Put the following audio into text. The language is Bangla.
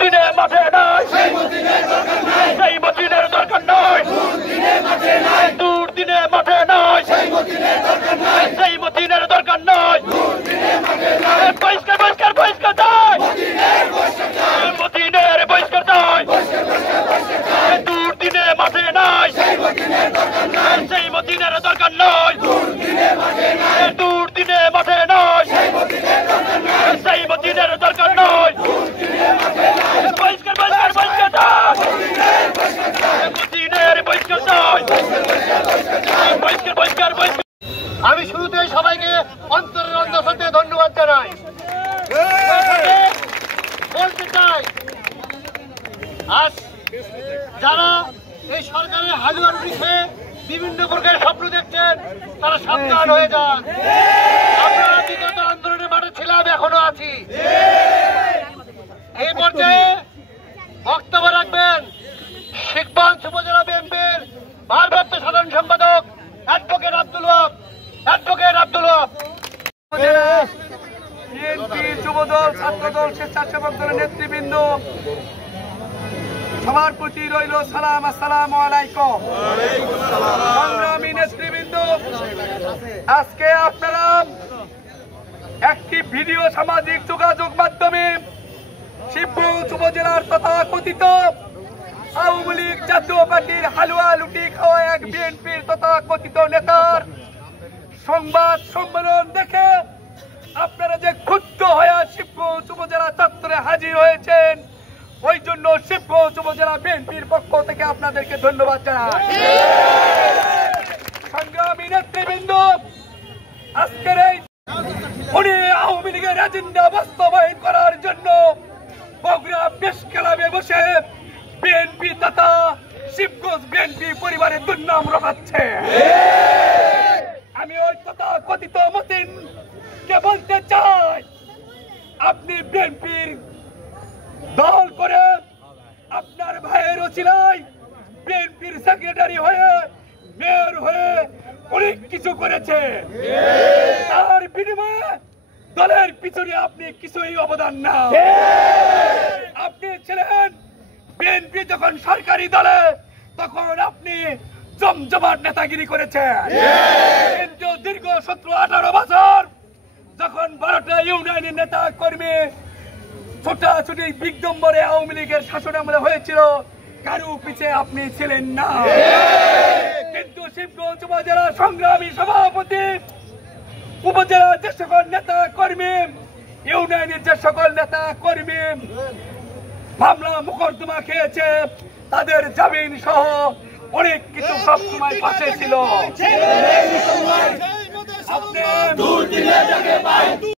দুর্দিনে মাঠে নাই, সেই মতিনের দরকার নাই, দুর্দিনে মাঠে নাই, সেই মতিনের দরকার নাই, বহিষ্কার বহিষ্কার বহিষ্কার চাই, মতিনের বহিষ্কার চাই, দুর্দিনে মাঠে নাই, সেই মতিনের দরকার নাই, দুর্দিনে মাঠে নাই, সেই মতিনের দরকার নাই, বহিষ্কার বহিষ্কার বহিষ্কার চাই, মতিনের বহিষ্কার চাই, বহিষ্কার বহিষ্কার বহিষ্কার। আমি শুরুতেই সবাইকে অন্তরের অন্তঃস্থল থেকে ধন্যবাদ জানাই। বলতে চাই, আজ যারা এই সরকারের হালুয়া রুটি খেয়ে বিভিন্ন প্রকার স্বপ্ন দেখছেন তারা সাবধান হয়ে যান। আমরা বিগত আন্দোলনের মাঠে ছিলাম, এখনো আছি। এই পর্যায়ে বক্তব্য রাখবেন শিখগঞ্জ উপজেলা বিএনপির ভারপ্রাপ্ত সাধারণ সম্পাদক অ্যাডভোকেট আব্দুল ওয়াহাব। বিএনপি, যুবদল, ছাত্রদল, স্বেচ্ছাসেবক দলের নেতৃবৃন্দ, সবার প্রতি রইল সালাম, আসসালামু আলাইকুম। সংগ্রামী নেতৃবৃন্দ, আজকে আপনারা একটি ভিডিও সামাজিক যোগাযোগ মাধ্যমে শিবগঞ্জ উপজেলার তথাকথিত আওয়ামী লীগ জাতীয় পার্টির হালুয়া লুটি খাওয়া এক বিএনপির তথাকথিত নেতার সংবাদ সম্মেলন দেখে আপনারা যে ক্ষুব্ধ হয়ে শিবগঞ্জ উপজেলা চত্বরে হাজির হয়েছেন, ওই জন্য শিবগঞ্জ উপজেলা বিএনপির পক্ষ থেকে আপনাদেরকে ধন্যবাদ জানাই। সংগ্রামী নেতৃবৃন্দ, আজকের এই উনি আওয়ামী লীগের এজেন্ডা বাস্তবায়ন করার জন্য বগুড়া প্রেস ক্লাবে বসে বিএনপি তথা শিবগঞ্জ বিএনপি পরিবারের দুর্নাম রটাচ্ছে। আমি ওই তথাকথিত মতিনকে বলতে চাই, আপনি বিএনপির দল করে আপনার ভাইয়ের ওসিলায় বিএনপির সেক্রেটারি হয়ে, মেয়র হয়ে অনেক কিছু করেছে। তার বিনিময়ে দলের পিছনে আপনি কিছুই অবদান না। আপনি ছিলেন বিএনপি যখন সরকারি দলে, তখন আপনি জমজমাট নেতাগিরি করেছেন। কিন্তু দীর্ঘ 17-18 বছর যখন 12টা ইউনিয়নের নেতা কর্মী ছোটাছুটি বিড়ম্বরে আওয়ামী লীগের শাসন আমলে হয়েছিল, কারো পিছে আপনি ছিলেন না। কিন্তু শিবগঞ্জ উপজেলা সংগ্রামী সভাপতি, উপজেলার যে সকল নেতা কর্মী, ইউনিয়নের যে সকল নেতা কর্মী মামলা মোকদ্দমা খেয়েছে, তাদের জামিন সহ অনেক কিছু সবসময় পাশে ছিল।